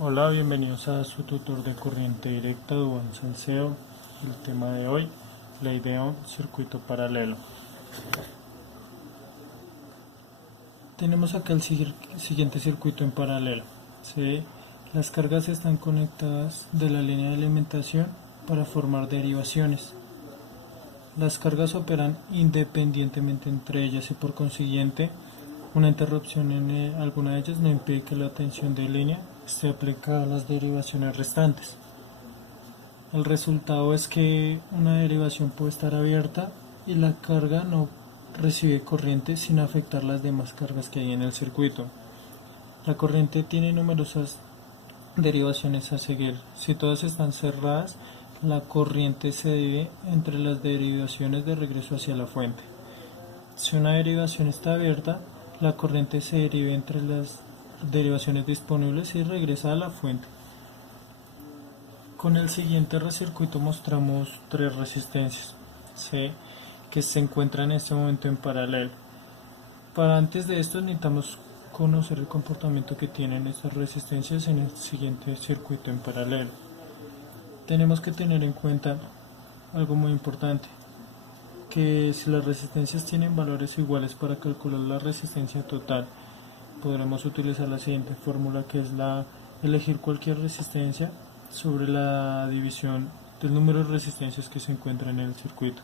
Hola, bienvenidos a su tutor de corriente directa, Duván Salcedo. El tema de hoy, ley de Ohm, circuito paralelo. Tenemos acá el siguiente circuito en paralelo. ¿Sí? Las cargas están conectadas de la línea de alimentación para formar derivaciones. Las cargas operan independientemente entre ellas y por consiguiente una interrupción en alguna de ellas no impide que la tensión de línea esté aplicada a las derivaciones restantes. El resultado es que una derivación puede estar abierta y la carga no recibe corriente sin afectar las demás cargas que hay en el circuito. La corriente tiene numerosas derivaciones a seguir. Si todas están cerradas, la corriente se divide entre las derivaciones de regreso hacia la fuente. Si una derivación está abierta, la corriente se deriva entre las derivaciones disponibles y regresa a la fuente. Con el siguiente circuito mostramos tres resistencias C que se encuentran en este momento en paralelo. Para antes de esto necesitamos conocer el comportamiento que tienen estas resistencias en el siguiente circuito en paralelo. Tenemos que tener en cuenta algo muy importante, que si las resistencias tienen valores iguales para calcular la resistencia total, podremos utilizar la siguiente fórmula, que es la elegir cualquier resistencia sobre la división del número de resistencias que se encuentran en el circuito.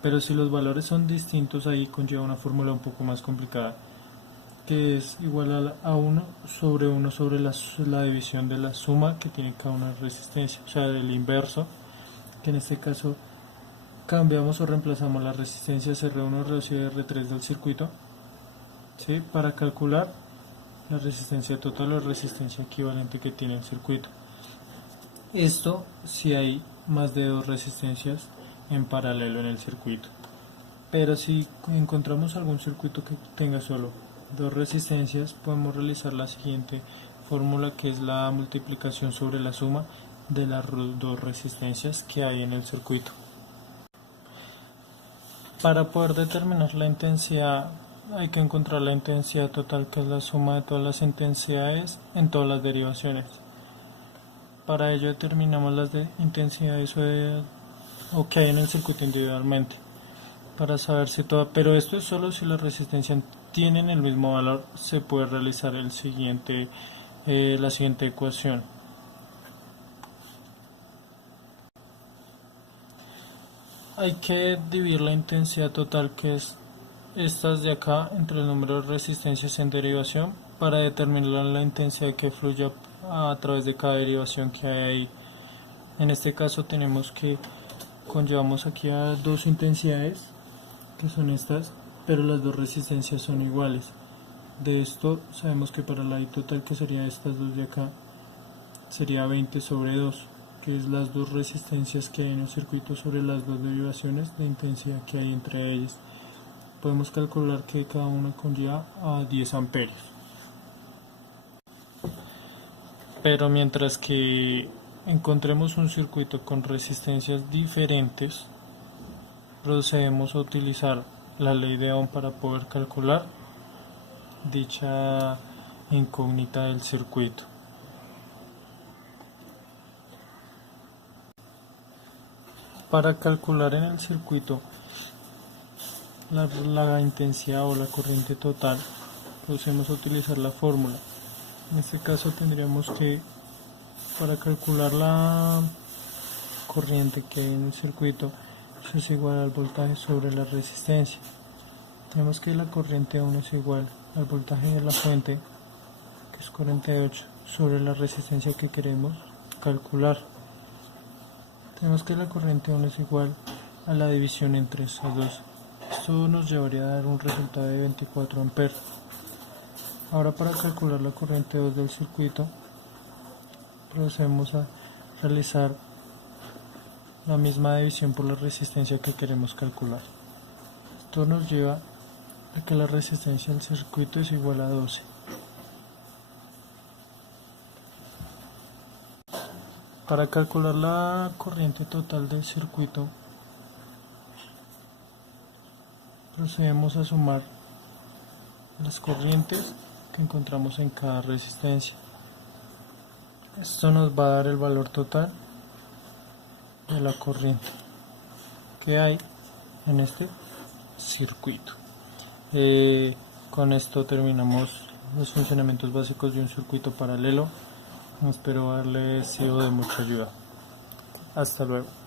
Pero si los valores son distintos, ahí conlleva una fórmula un poco más complicada, que es igual a 1 sobre la división de la suma que tiene cada una resistencia, o sea, del inverso, que en este caso cambiamos o reemplazamos las resistencias R1 reducido a R3 del circuito, ¿sí?, para calcular la resistencia total o resistencia equivalente que tiene el circuito. Esto si hay más de dos resistencias en paralelo en el circuito. Pero si encontramos algún circuito que tenga solo dos resistencias, podemos realizar la siguiente fórmula, que es la multiplicación sobre la suma de las dos resistencias que hay en el circuito. Para poder determinar la intensidad hay que encontrar la intensidad total, que es la suma de todas las intensidades en todas las derivaciones. Para ello determinamos las intensidades o que hay en el circuito individualmente, para saber si toda, pero esto es solo si las resistencias tienen el mismo valor. Se puede realizar la siguiente ecuación. Hay que dividir la intensidad total, que es estas de acá, entre el número de resistencias en derivación, para determinar la intensidad que fluye a través de cada derivación que hay ahí. En este caso tenemos que conllevamos aquí a dos intensidades, que son estas, pero las dos resistencias son iguales. De esto sabemos que para la I total, que sería estas dos de acá, sería 20 sobre 2, que es las dos resistencias que hay en el circuito sobre las dos derivaciones de intensidad que hay entre ellas. Podemos calcular que cada una conlleva a 10 amperios. Pero mientras que encontremos un circuito con resistencias diferentes, procedemos a utilizar la ley de Ohm para poder calcular dicha incógnita del circuito. Para calcular en el circuito la intensidad o la corriente total, procedemos a utilizar la fórmula. En este caso tendríamos que, para calcular la corriente que hay en el circuito, eso es igual al voltaje sobre la resistencia. Tenemos que la corriente aún es igual al voltaje de la fuente, que es 48, sobre la resistencia que queremos calcular. Tenemos que la corriente aún es igual a la división entre esas dos. Esto nos llevaría a dar un resultado de 24 amperes. Ahora, para calcular la corriente 2 del circuito, procedemos a realizar la misma división por la resistencia que queremos calcular. Esto nos lleva a que la resistencia del circuito es igual a 12. Para calcular la corriente total del circuito, procedemos a sumar las corrientes que encontramos en cada resistencia. Esto nos va a dar el valor total de la corriente que hay en este circuito. Con esto terminamos los funcionamientos básicos de un circuito paralelo. Espero haberles sido de mucha ayuda. Hasta luego.